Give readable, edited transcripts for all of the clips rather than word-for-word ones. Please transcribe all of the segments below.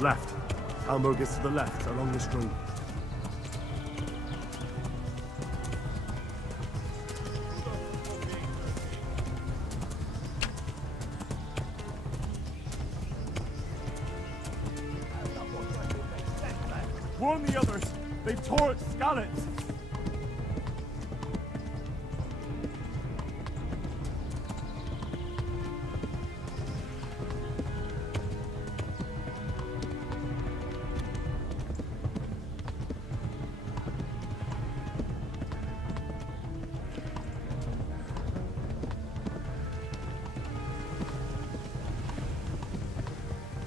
Left. Hamburg is to the left, along the stream. Warn the others! They've tore its scallops!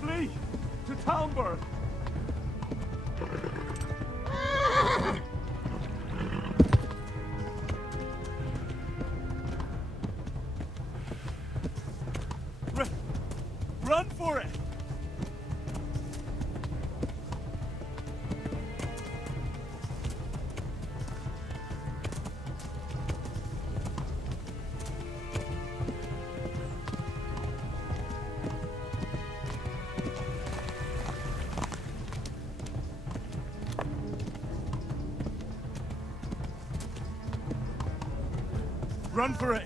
Flee! To Talmberg! Run for it! Run for it!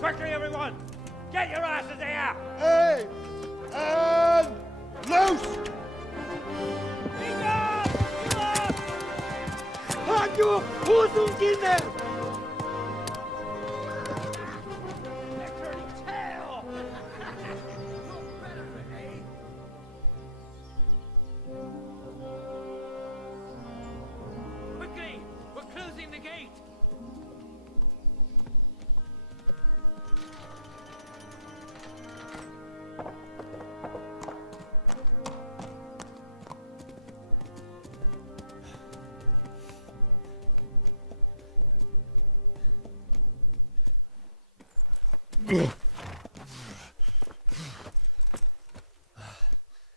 Quickly, everyone! Get your asses here! Hey! And loose! Rádio Rosungine! Quickly! We're closing the gate!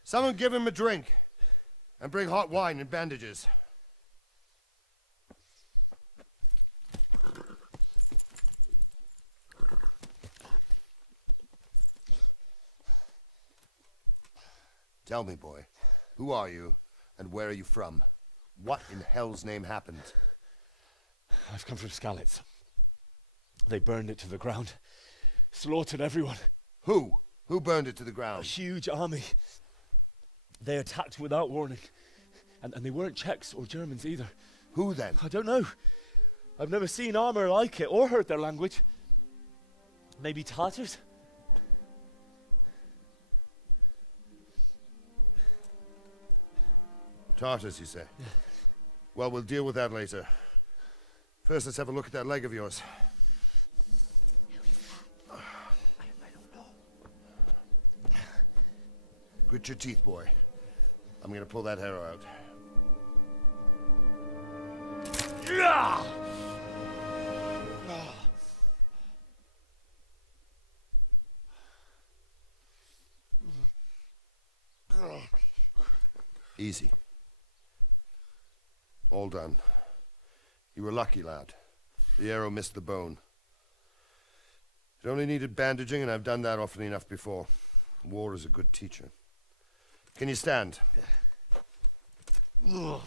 Someone give him a drink. And bring hot wine and bandages. Tell me, boy, who are you and where are you from? What in hell's name happened? I've come from Skalitz. They burned it to the ground. Slaughtered everyone. Who? Who burned it to the A ground? huge army. They attacked without warning. And they weren't Czechs or Germans either. Who then? I don't know. I've never seen armor like it or heard their language. Maybe Tatars? Tartars, you say? Well, we'll deal with that later. First, let's have a look at that leg of yours. I don't know. Grit your teeth, boy. I'm gonna pull that hair out. Easy. All done. You were lucky, lad. The arrow missed the bone. It only needed bandaging, and I've done that often enough before. War is a good teacher. Can you stand? There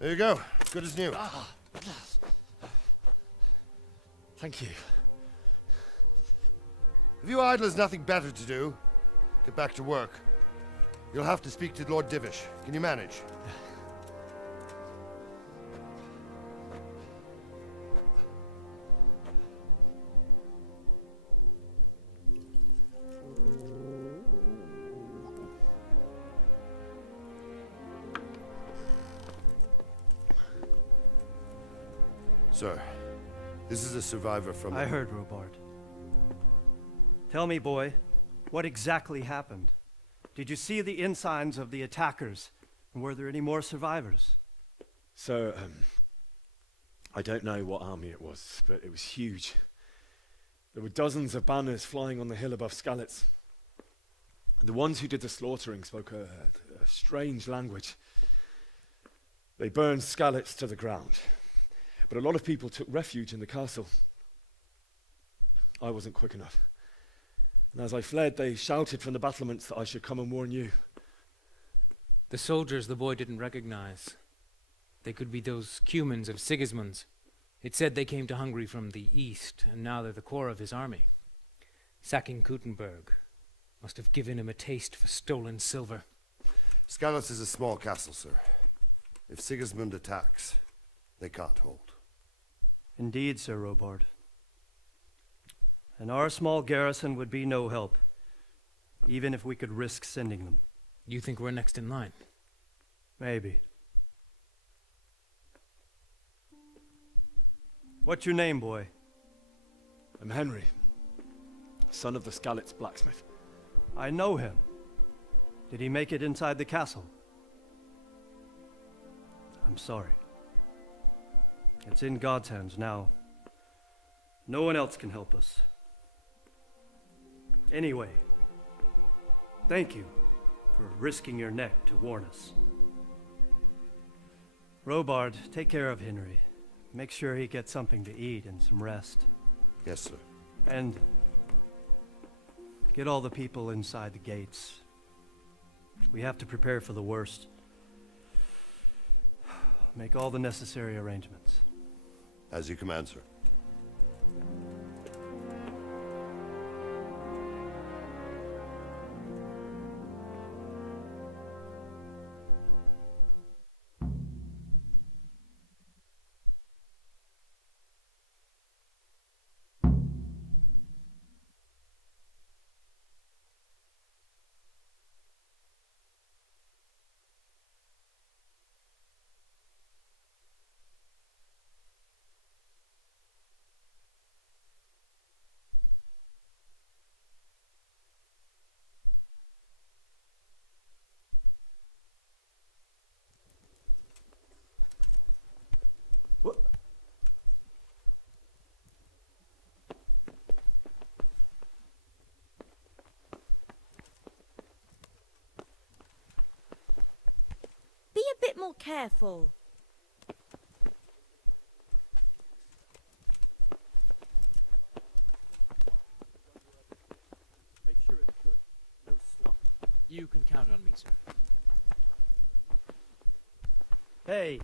you go. Good as new. Thank you. If you idlers nothing better to do, get back to work. You'll have to speak to Lord Divish. Can you manage? Sir, this is a survivor from... I heard, Robart. Tell me, boy, what exactly happened? Did you see the ensigns of the attackers? And were there any more survivors? So, I don't know what army it was, but it was huge. There were dozens of banners flying on the hill above Skalitz. The ones who did the slaughtering spoke a strange language. They burned Skalitz to the ground. But a lot of people took refuge in the castle. I wasn't quick enough. And as I fled, they shouted from the battlements that I should come and warn you. The soldiers the boy didn't recognize. They could be those Cumans of Sigismund's. It said they came to Hungary from the east, and now they're the core of his army. Sacking Kuttenberg. Must have given him a taste for stolen silver. Skalitz is a small castle, sir. If Sigismund attacks, they can't hold. Indeed, Sir Robard. And our small garrison would be no help, even if we could risk sending them. You think we're next in line? Maybe. What's your name, boy? I'm Henry, son of the Skalitz blacksmith. I know him. Did he make it inside the castle? I'm sorry. It's in God's hands now. No one else can help us. Anyway, thank you for risking your neck to warn us. Robard, take care of Henry. Make sure he gets something to eat and some rest. Yes, sir. And get all the people inside the gates. We have to prepare for the worst. Make all the necessary arrangements. As you command, sir. Be a bit more careful. Make sure it's good. No slop. You can count on me, sir. Hey!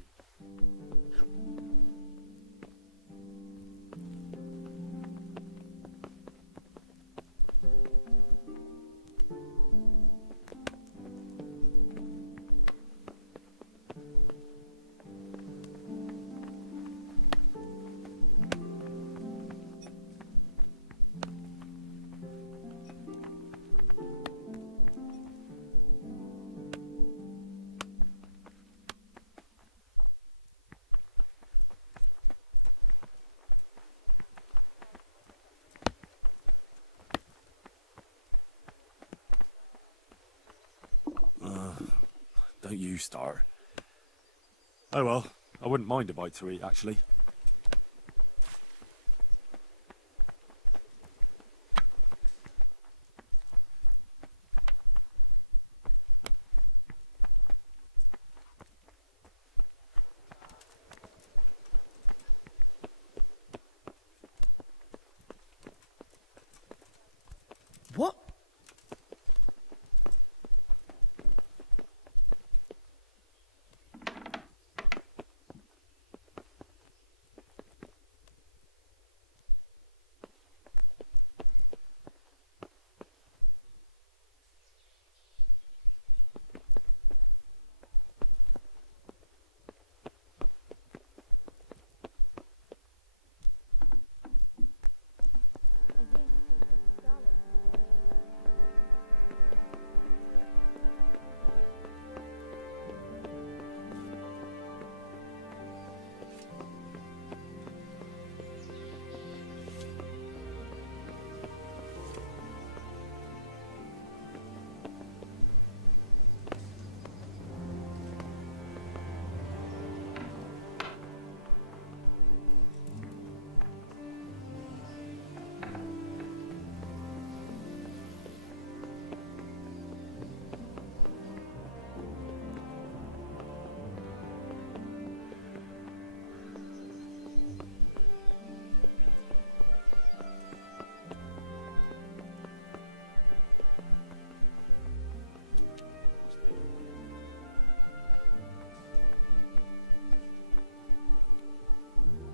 Don't you start. Oh well, I wouldn't mind a bite to eat, actually. What?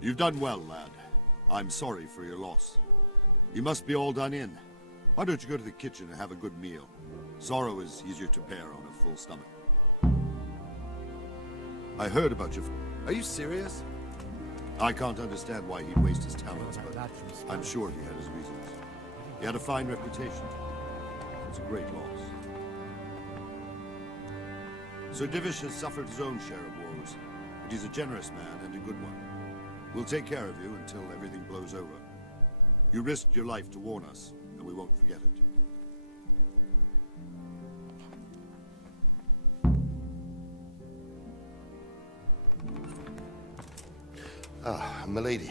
You've done well, lad. I'm sorry for your loss. You must be all done in. Why don't you go to the kitchen and have a good meal? Sorrow is easier to bear on a full stomach. I heard about your... Are you serious? I can't understand why he'd waste his talents, but I'm sure he had his reasons. He had a fine reputation. It's a great loss. Sir Divish has suffered his own share of woes, but he's a generous man and a good one. We'll take care of you until everything blows over. You risked your life to warn us, and we won't forget it. Ah, milady.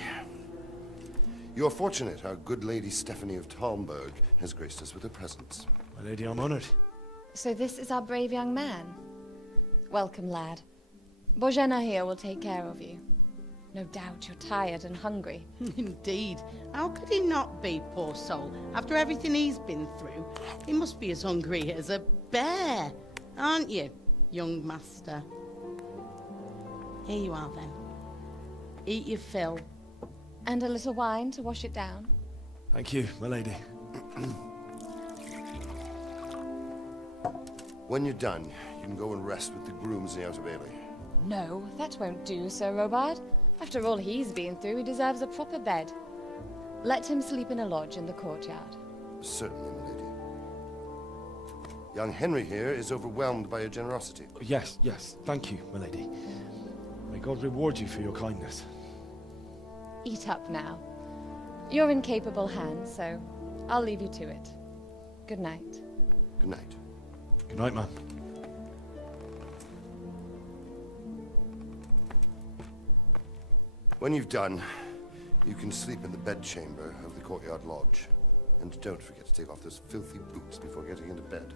You are fortunate our good lady Stephanie of Talmberg has graced us with her presence. My lady, I'm honored. So this is our brave young man. Welcome, lad. Bozhena here will take care of you. No doubt you're tired and hungry. Indeed. How could he not be, poor soul? After everything he's been through, he must be as hungry as a bear. Aren't you, young master? Here you are, then. Eat your fill. And a little wine to wash it down. Thank you, my lady. When you're done, you can go and rest with the grooms in the Outer Bailey. No, that won't do, Sir Robard. After all he's been through, he deserves a proper bed. Let him sleep in a lodge in the courtyard. Certainly, milady. Young Henry here is overwhelmed by your generosity. Yes, yes. Thank you, my lady. May God reward you for your kindness. Eat up now. You're in capable hands, so I'll leave you to it. Good night. Good night. Good night, man. When you've done, you can sleep in the bedchamber of the courtyard lodge. And don't forget to take off those filthy boots before getting into bed.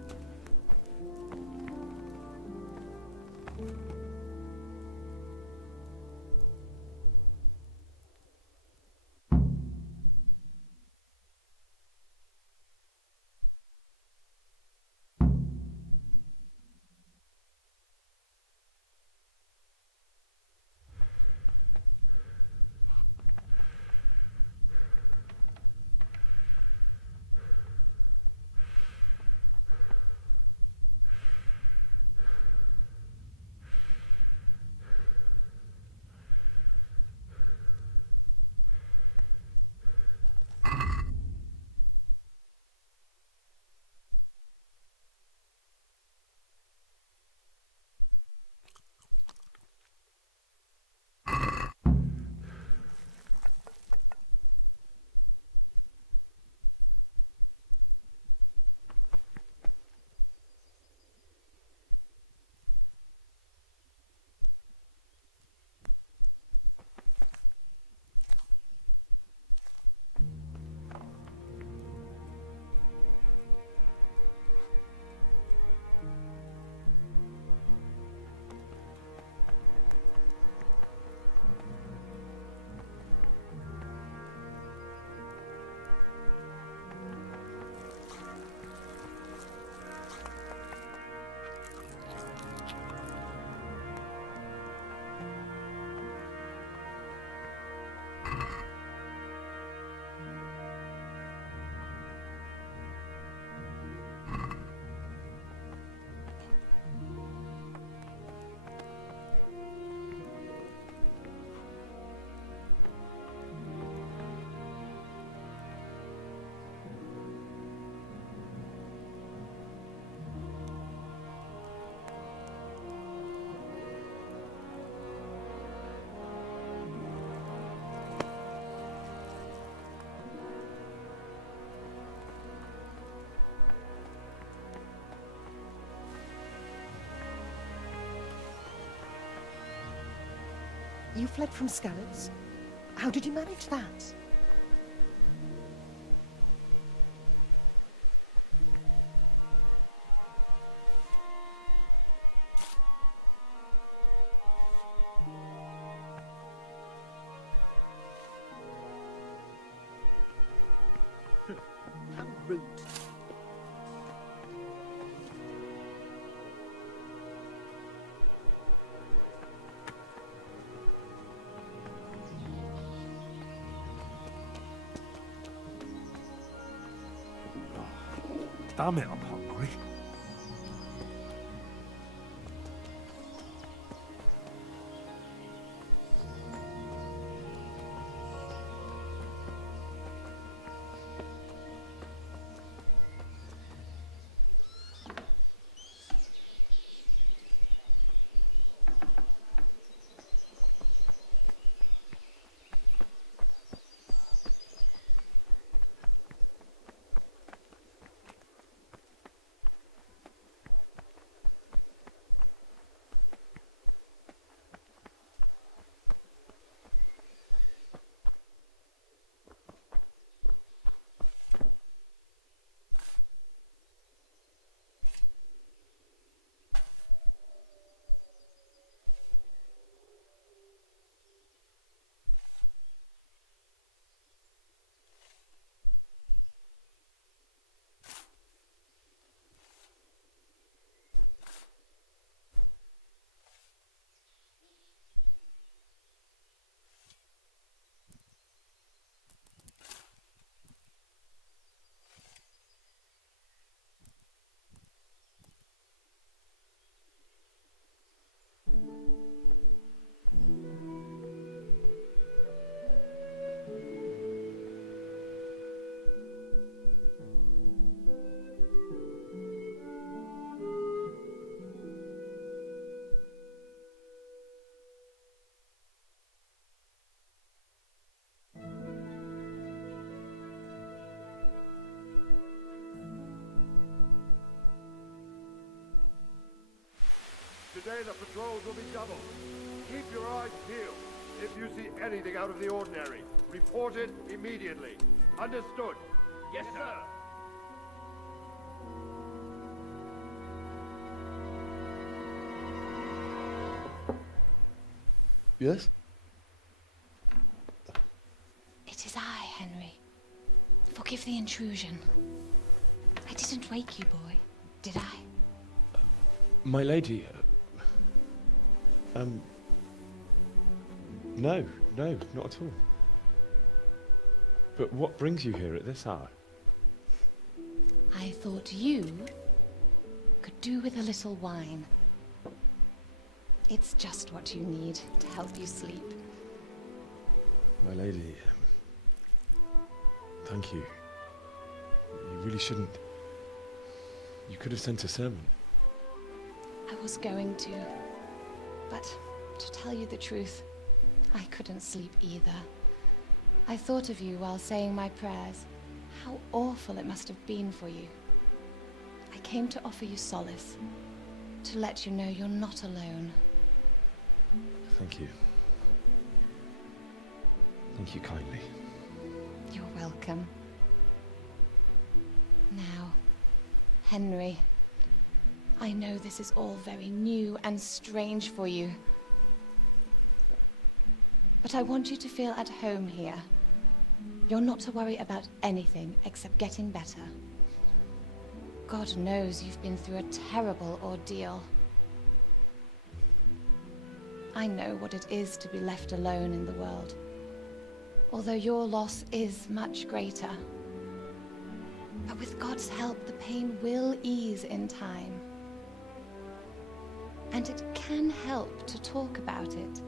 You fled from Skalitz? How did you manage that? How rude. Oh. Damn it, I'm hungry. Today the patrols will be doubled. Keep your eyes peeled. If you see anything out of the ordinary, report it immediately. Understood? Yes, sir. Yes? It is I, Henry. Forgive the intrusion. I didn't wake you, boy, did I? My lady, no, not at all. But what brings you here at this hour? I thought you could do with a little wine. It's just what you need to help you sleep. My lady, thank you. You really shouldn't. You could have sent a servant. I was going to, but to tell you the truth, I couldn't sleep either. I thought of you while saying my prayers. How awful it must have been for you. I came to offer you solace, to let you know you're not alone. Thank you. Thank you kindly. You're welcome. Now, Henry, I know this is all very new and strange for you. But I want you to feel at home here. You're not to worry about anything except getting better. God knows you've been through a terrible ordeal. I know what it is to be left alone in the world, although your loss is much greater. But with God's help, the pain will ease in time. And it can help to talk about it,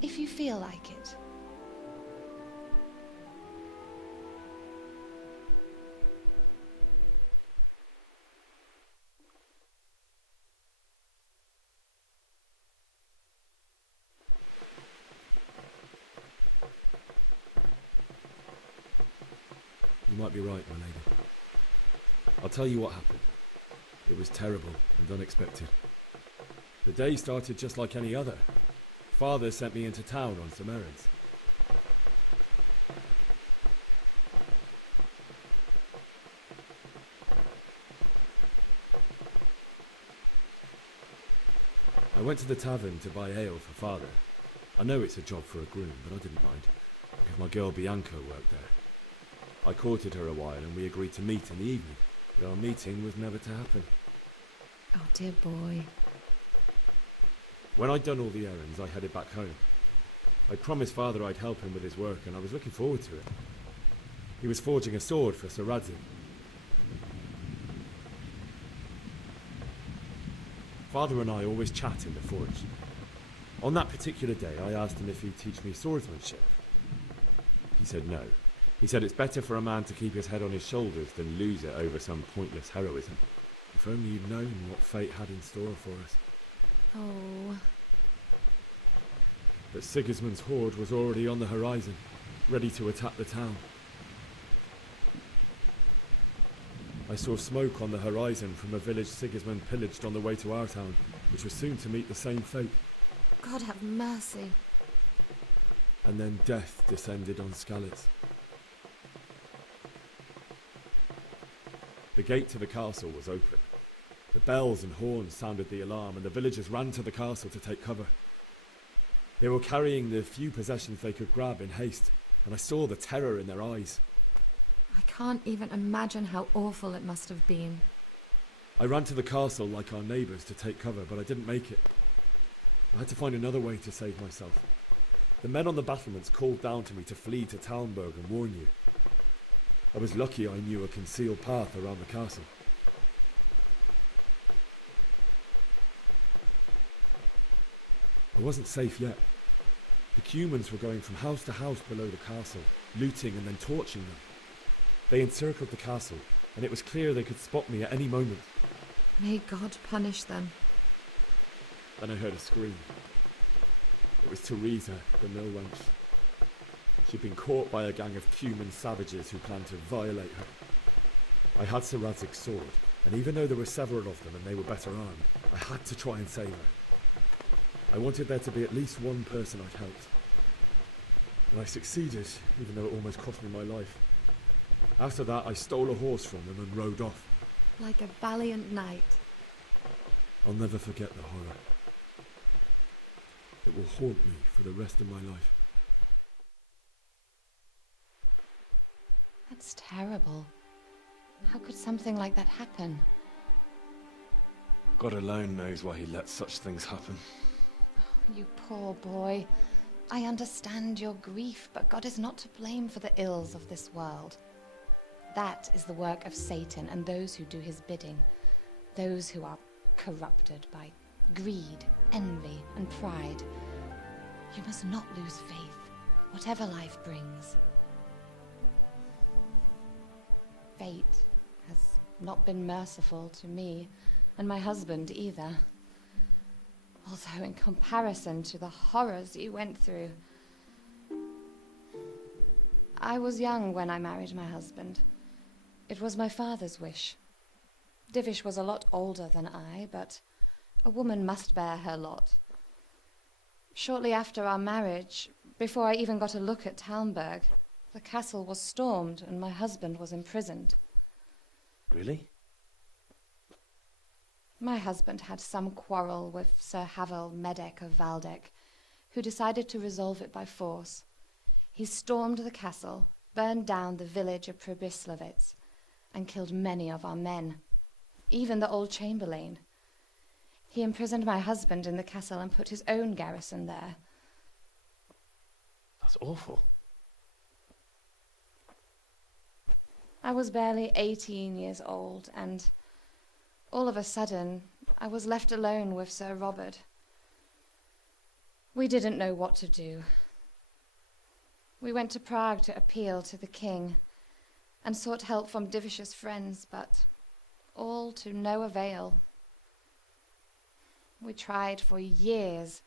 if you feel like it. You might be right, my lady. I'll tell you what happened. It was terrible and unexpected. The day started just like any other. Father sent me into town on some errands. I went to the tavern to buy ale for Father. I know it's a job for a groom, but I didn't mind, because my girl Bianca worked there. I courted her a while and we agreed to meet in the evening, but our meeting was never to happen. Oh, dear boy. When I'd done all the errands, I headed back home. I promised Father I'd help him with his work, and I was looking forward to it. He was forging a sword for Sir Radzig. Father and I always chat in the forge. On that particular day, I asked him if he'd teach me swordsmanship. He said no. He said it's better for a man to keep his head on his shoulders than lose it over some pointless heroism. If only you'd known what fate had in store for us. Oh. But Sigismund's horde was already on the horizon, ready to attack the town. I saw smoke on the horizon from a village Sigismund pillaged on the way to our town, which was soon to meet the same fate. God have mercy. And then death descended on Skalitz. The gate to the castle was open. The bells and horns sounded the alarm, and the villagers ran to the castle to take cover. They were carrying the few possessions they could grab in haste, and I saw the terror in their eyes. I can't even imagine how awful it must have been. I ran to the castle like our neighbours to take cover, but I didn't make it. I had to find another way to save myself. The men on the battlements called down to me to flee to Talmberg and warn you. I was lucky I knew a concealed path around the castle. I wasn't safe yet. The Cumans were going from house to house below the castle, looting and then torching them. They encircled the castle, and it was clear they could spot me at any moment. May God punish them. Then I heard a scream. It was Teresa, the mill wench. She'd been caught by a gang of Cuman savages who planned to violate her. I had Sir Radzig's sword, and even though there were several of them and they were better armed, I had to try and save her. I wanted there to be at least one person I'd helped. And I succeeded, even though it almost cost me my life. After that, I stole a horse from them and rode off. Like a valiant knight. I'll never forget the horror. It will haunt me for the rest of my life. That's terrible. How could something like that happen? God alone knows why he lets such things happen. You poor boy. I understand your grief, but God is not to blame for the ills of this world. That is the work of Satan and those who do his bidding. Those who are corrupted by greed, envy, and pride. You must not lose faith, whatever life brings. Fate has not been merciful to me, and my husband either. Although in comparison to the horrors you went through. I was young when I married my husband. It was my father's wish. Divish was a lot older than I, but a woman must bear her lot. Shortly after our marriage, before I even got a look at Talmberg, the castle was stormed and my husband was imprisoned. Really? My husband had some quarrel with Sir Havel Medek of Valdek, who decided to resolve it by force. He stormed the castle, burned down the village of Pribyslavitz, and killed many of our men, even the old chamberlain. He imprisoned my husband in the castle and put his own garrison there. That's awful. I was barely 18 years old, and all of a sudden, I was left alone with Sir Robert. We didn't know what to do. We went to Prague to appeal to the king and sought help from Divish's friends, but all to no avail. We tried for years,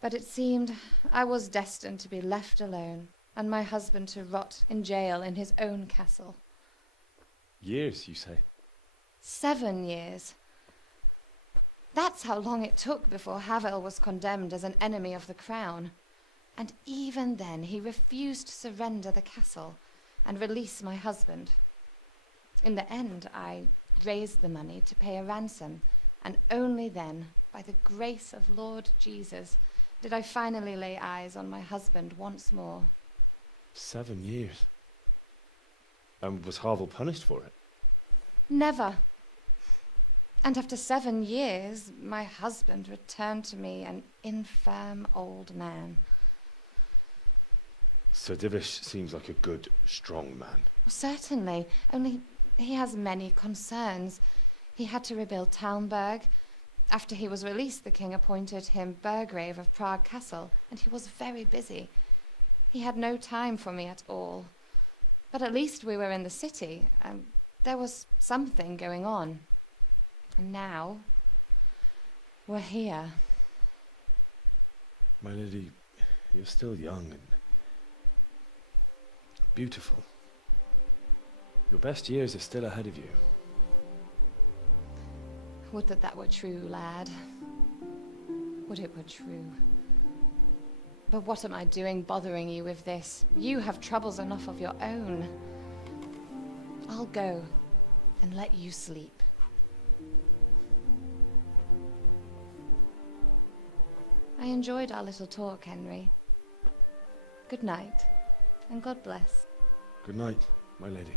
but it seemed I was destined to be left alone and my husband to rot in jail in his own castle. Years, you say? 7 years. That's how long it took before Havel was condemned as an enemy of the crown. And even then he refused to surrender the castle and release my husband. In the end, I raised the money to pay a ransom, and only then, by the grace of Lord Jesus, did I finally lay eyes on my husband once more. 7 years? And was Havel punished for it? Never. And after 7 years, my husband returned to me an infirm old man. Sir Divish seems like a good, strong man. Certainly, only he has many concerns. He had to rebuild Talmberg. After he was released, the king appointed him Burgrave of Prague Castle, and he was very busy. He had no time for me at all. But at least we were in the city, and there was something going on. And now, we're here. My lady, you're still young and beautiful. Your best years are still ahead of you. Would that that were true, lad. Would it were true. But what am I doing bothering you with this? You have troubles enough of your own. I'll go and let you sleep. I enjoyed our little talk, Henry. Good night, and God bless. Good night, my lady.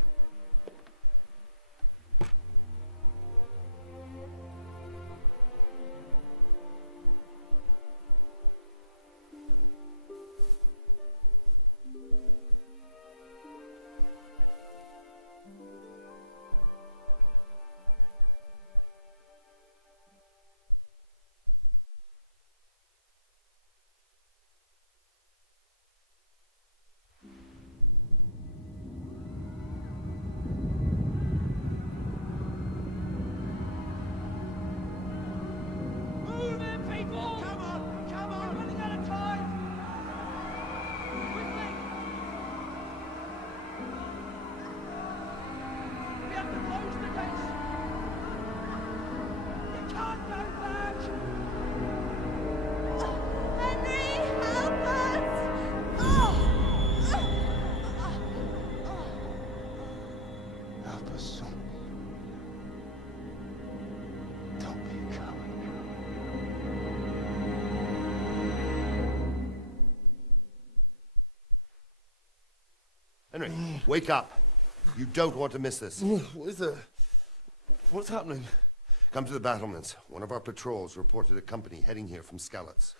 Henry, wake up. You don't want to miss this. What is it? What's happening? Come to the battlements. One of our patrols reported a company heading here from Skalitz.